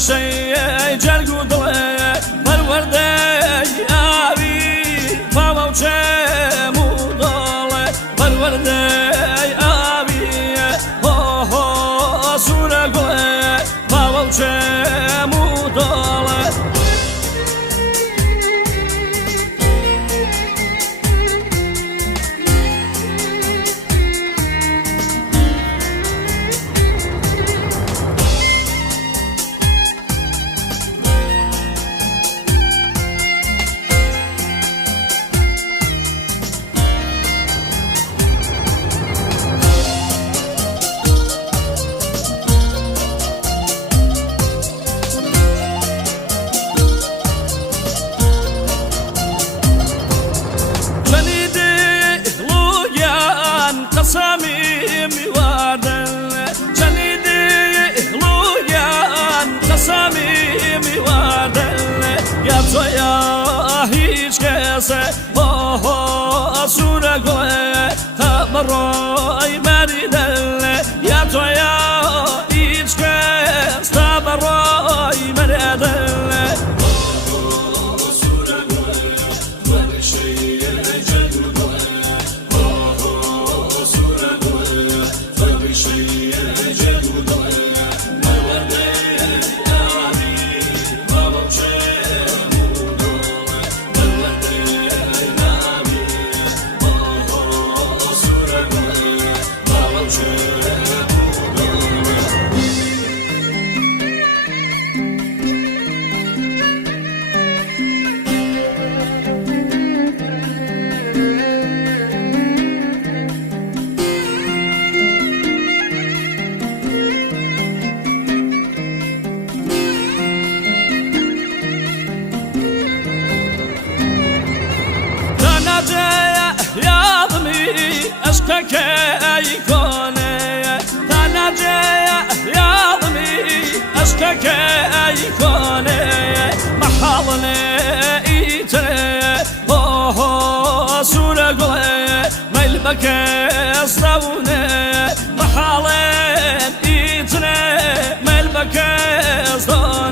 شيء جرقو ضوي بالوردي آبي فاوشي مضالي بالوردي آبي هو سورة قوي فاوشي مضالي قسمي وعدن جنيدي لويان قسمي وعدن يا تويا هيش كاسه هو سورة قوي تبروي مريدن يا تويا هيش كاس تبروي مريدن يا ضمي أشكك أيقوني تناجي يا ضمي أشكك أيقوني محاضني إيتري هو سورة قوي ميلبك أصدوني محاضن إيتري ميلبك أصدوني